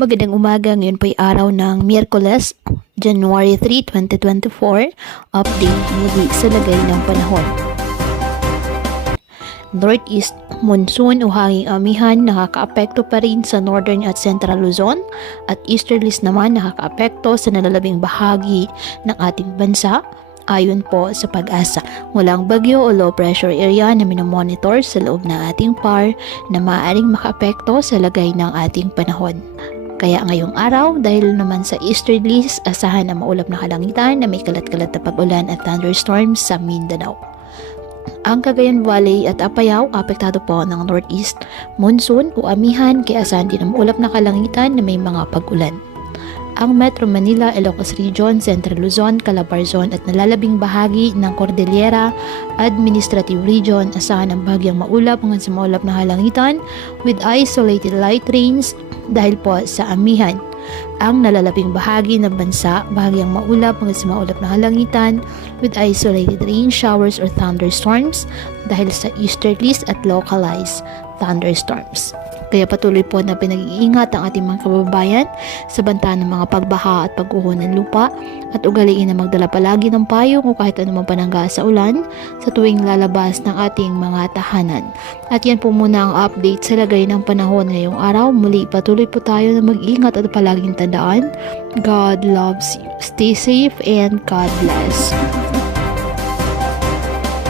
Magandang umaga, ngayon po ay araw ng Miyerkules, January 3, 2024. Update muli sa lagay ng panahon. Northeast monsoon o hanging amihan nakakaapekto pa rin sa northern at central Luzon at easterlies naman nakakaapekto sa nalalabing bahagi ng ating bansa. Ayon po sa Pag-asa, walang bagyo o low pressure area na minomonitor sa loob ng ating PAR na maaaring makaapekto sa lagay ng ating panahon. Kaya ngayong araw, dahil naman sa easterlies, asahan ang maulap na kalangitan na may kalat-kalat na pag-ulan at thunderstorms sa Mindanao. Ang Cagayan Valley at Apayao apektado po ng northeast monsoon o amihan, kaya asahan din ang maulap na kalangitan na may mga pag-ulan. Ang Metro Manila, Ilocos Region, Central Luzon, Calabarzon at nalalabing bahagi ng Cordillera Administrative Region, asahan ang bahagyang maulap hanggang sa maulap na kalangitan with isolated light rains dahil po sa amihan. Ang nalalabing bahagi ng bansa, bahagyang maulap hanggang sa maulap na kalangitan with isolated rain showers or thunderstorms dahil sa easterlies at localized thunderstorms. Kaya patuloy po na pinag-iingat ang ating mga kababayan sa banta ng mga pagbaha at pagguho ng lupa at ugaliin na magdala palagi ng payong o kahit anumang panangga sa ulan sa tuwing lalabas ng ating mga tahanan. At yan po muna ang update sa lagay ng panahon ngayong araw. Muli patuloy po tayo na mag-ingat at palaging tandaan, God loves you. Stay safe and God bless.